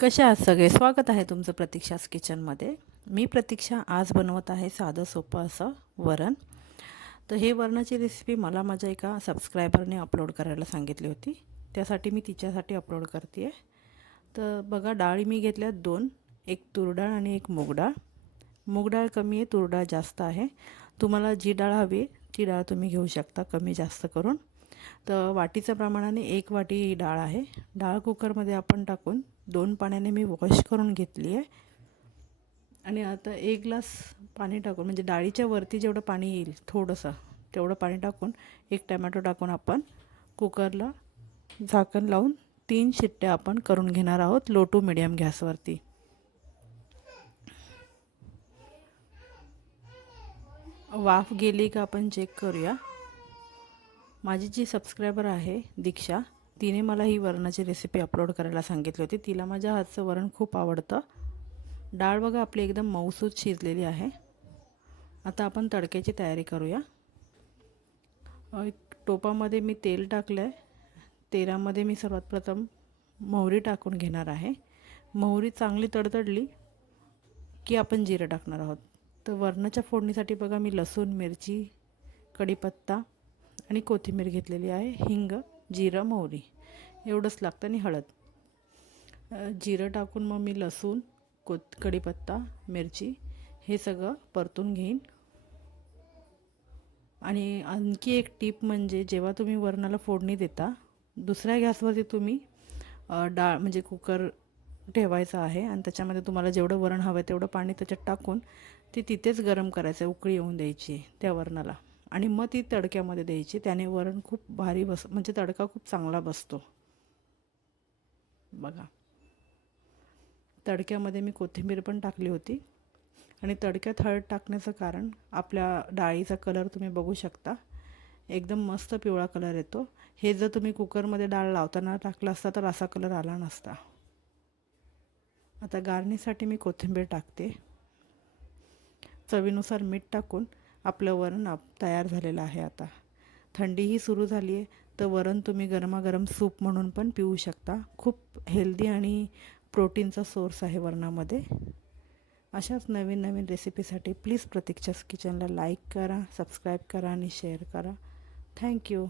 कशा आहात सगळे? स्वागत आहे तुमचं प्रतीक्षाच किचनमध्ये. मी प्रतीक्षा आज बनवत आहे साधं सोपं असं वरण. तर हे वरणाची रेसिपी मला माझ्या एका सबस्क्रायबरने अपलोड करायला सांगितली होती. त्यासाठी मी तिच्यासाठी अपलोड करते आहे तर बघा डाळी मी घेतल्या दोन. एक तुरडाळ आणि एक मूग डाळ मूग डाळ कमी आहे तुरडाळ जास्त आहे. तुम्हाला जी डाळ हवी ती डाळ तुम्ही घेऊ शकता कमी जास्त करून. तर वाटीच्या प्रमाणाने एक वाटी डाळ आहे. डाळ कुकरमध्ये आपण टाकून दोन पाण्याने मी वॉश करून घेतली आहे. आणि आता एक ग्लास पाणी टाकून म्हणजे डाळीच्या वरती जेवढं पाणी येईल थोडंसं तेवढं पाणी टाकून एक टमॅटो टाकून आपण कुकरला झाकण लावून तीन शिट्ट्या आपण करून घेणार आहोत लो टू मिडियम गॅसवरती वाफ गेली का आपण चेक करूया. माझी जी सबस्क्रायबर आहे दीक्षा तिने मला ही वरणाची रेसिपी अपलोड करायला सांगितली होती. तिला माझ्या हातचं वरण खूप आवडतं. डाळ बघा आपली एकदम मऊसूत शिजलेली आहे. आता आपण तडक्याची तयारी करूया. एक टोपामध्ये मी तेल टाकलं आहे तेलामध्ये मी सर्वात प्रथम मोहरी टाकून घेणार आहे. मोहरी चांगली तडतडली की आपण जिरं टाकणार आहोत. तर वरणाच्या फोडणीसाठी बघा मी लसूण मिरची कढीपत्ता आणि कोथिंबीर घेतलेली आहे. हिंग. जिरं मोहरी. एवढंच लागतं आणि हळद. जिरं टाकून मग मी लसूण कोत कढीपत्ता मिरची हे सगळं परतून घेईन. आणि आणखी एक टीप म्हणजे जेव्हा तुम्ही वरणाला फोडणी देता दुसऱ्या गॅसवरती तुम्ही डाळ म्हणजे कुकर ठेवायचा आहे आणि त्याच्यामध्ये तुम्हाला जेवढं वरण हवं आहे तेवढं पाणी त्याच्यात टाकून ती तिथेच गरम करायचं आहे उकळी येऊन द्यायची त्या वरणाला. आणि मग ती तडक्यामध्ये द्यायची. त्याने वरण खूप भारी बस म्हणजे तडका खूप चांगला बसतो. बघा. तडक्यामध्ये मी कोथिंबीर पण टाकली होती. आणि तडक्यात हळद टाकण्याचं कारण आपल्या डाळीचा कलर तुम्ही बघू शकता. एकदम मस्त पिवळा कलर येतो. हे जर तुम्ही कुकरमध्ये डाळ लावताना टाकला असता तर असा कलर आला नसता. आता गारणीसाठी मी कोथिंबीर टाकते. चवीनुसार मीठ टाकून आपलं वरण आप तयार झालेलं आहे आता. थंडीही सुरू झाली आहे तर वरण तुम्ही गरमागरम सूप म्हणून पण पिऊ शकता. खूप हेल्दी आणि प्रोटीनचा सोर्स आहे वरणामध्ये. अशाच नवीन नवीन रेसिपीसाठी प्लीज प्रतीक्षाच किचनला लाईक करा सबस्क्राईब करा आणि शेअर करा. थँक्यू